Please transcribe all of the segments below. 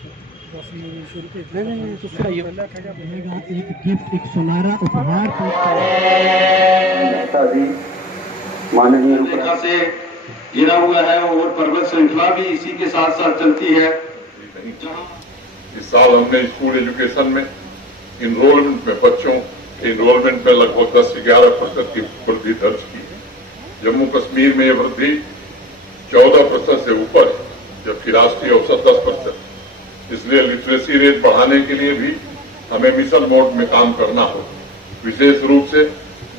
नहीं तो फिर आइए एक गिफ्ट, एक सुनहरा उपहार माननीय रेखा से घिरा हुआ है और पर्वत श्रृंखला भी इसी के साथ साथ चलती है। इस साल हमने स्कूल एजुकेशन में इनरोलमेंट में बच्चों के इनरोलमेंट में लगभग 10 से 11% की वृद्धि दर्ज की है। जम्मू कश्मीर में यह वृद्धि 14% से ऊपर है, जबकि राष्ट्रीय औसत 10%। इसलिए लिटरेसी रेट बढ़ाने के लिए भी हमें मिशन मोड में काम करना होगा। विशेष रूप से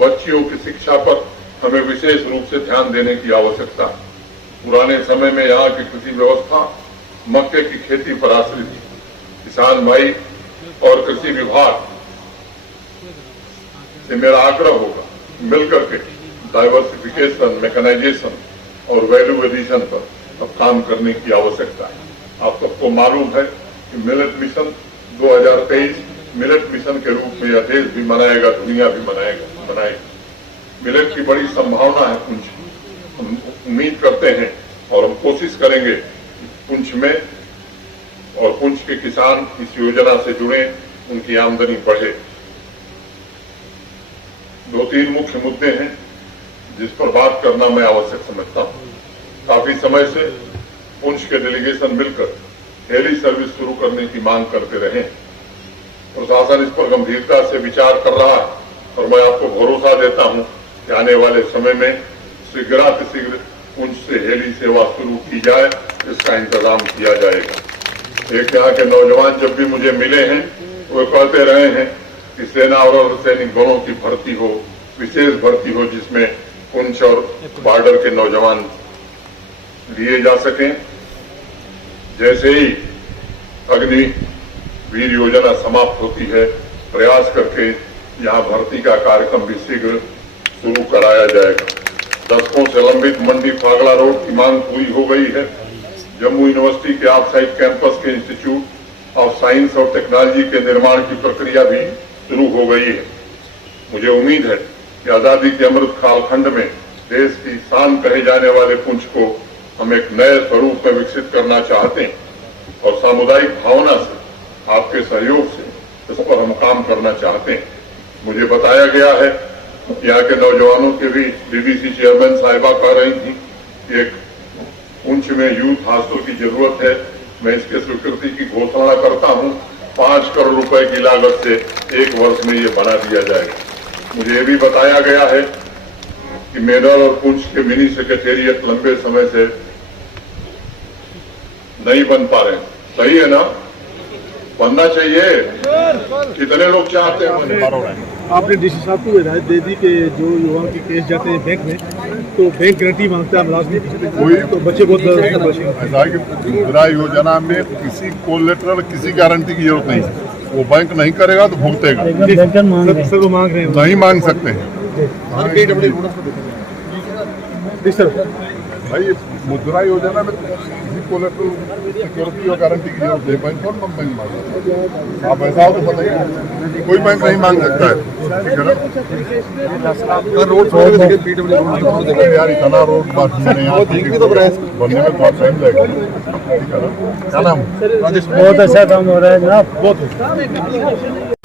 बच्चियों की शिक्षा पर हमें विशेष रूप से ध्यान देने की आवश्यकता है। पुराने समय में यहाँ की कृषि व्यवस्था मक्के की खेती पर आश्रित थी। किसान भाई और कृषि विभाग से मेरा आग्रह होगा मिलकर के डाइवर्सिफिकेशन, मैकेनाइजेशन और वैल्यू एडिशन पर अब काम करने की आवश्यकता है। आप सबको मालूम है कि मिलेट मिशन 2023 मिलेट मिशन के रूप में यह देश भी मनाएगा, दुनिया भी मनाएगा। मिलेट की बड़ी संभावना है पुंछ। हम उम्मीद करते हैं और हम कोशिश करेंगे कि पुंछ में और पुंछ के किसान इस योजना से जुड़े, उनकी आमदनी बढ़े। 2-3 मुख्य मुद्दे हैं जिस पर बात करना मैं आवश्यक समझता हूं। काफी समय से पुंछ के डेलीगेशन मिलकर हेली सर्विस शुरू करने की मांग करते रहे। प्रशासन इस पर गंभीरता से विचार कर रहा है और मैं आपको भरोसा देता हूं कि आने वाले समय में शीघ्र पुंछ से हेली सेवा शुरू की जाए, इसका इंतजाम किया जाएगा। एक यहाँ के नौजवान जब भी मुझे मिले हैं वो कहते रहे हैं कि सेना और अर्धसैनिक दोनों की भर्ती हो, विशेष भर्ती हो, जिसमें पुंछ और बॉर्डर के नौजवान लिए जा सकें। जैसे ही अग्निवीर योजना समाप्त होती है, प्रयास करके यहाँ भर्ती का कार्यक्रम भी शीघ्र शुरू कराया जाएगा। दशकों से लंबित मंडी फागला रोड की मांग पूरी हो गई है। जम्मू यूनिवर्सिटी के ऑफसाइट कैंपस के इंस्टीट्यूट ऑफ साइंस और टेक्नोलॉजी के निर्माण की प्रक्रिया भी शुरू हो गई है। मुझे उम्मीद है कि आजादी के अमृत कालखंड में देश की शान कहे जाने वाले पुंछ को हम एक नए स्वरूप में विकसित करना चाहते हैं और सामुदायिक भावना से, आपके सहयोग से इस पर हम काम करना चाहते हैं। मुझे बताया गया है कि यहाँ के नौजवानों के भी डीडीसी चेयरमैन साहिबा कह रही थी कि एक पुंछ में यूथ हॉस्टल की जरूरत है। मैं इसके स्वीकृति की घोषणा करता हूँ। 5 करोड़ रुपए की लागत से 1 वर्ष में ये बना दिया जाएगा। मुझे ये भी बताया गया है कि मेडल और पुंछ के मिनी सेक्रेटेरिएट लंबे समय से नहीं बन पा रहे। सही है ना? बनना चाहिए। कितने लोग चाहते हैं? आपने डीसी साहब को हिदायत दे दी कि जो युवाओं के केस जाते हैं बैंक में, तो बैंक गारंटी मांगता है मुलाजमी, तो बच्चे बहुत ऐसा है कि मुद्रा योजना में किसी कोलेटरल, किसी गारंटी की जरूरत नहीं है। वो बैंक नहीं करेगा तो भुगतेगा। सर वो मांग रहे हैं, नहीं मांग सकते हैं भाई। मुद्रा योजना में किसी कोलेटरल सिक्योरिटी और गारंटी की जरूरत है। बैंक कौन बैंक मांग? आप ऐसा हो तो बताइए। कोई बैंक नहीं मांग सकता है, ठीक है ना? रोड यार इतना रोड बनने में बहुत टाइम लगेगा, ठीक है ना? क्या नाम? बहुत अच्छा काम हो रहा है जनाब, बहुत अच्छा।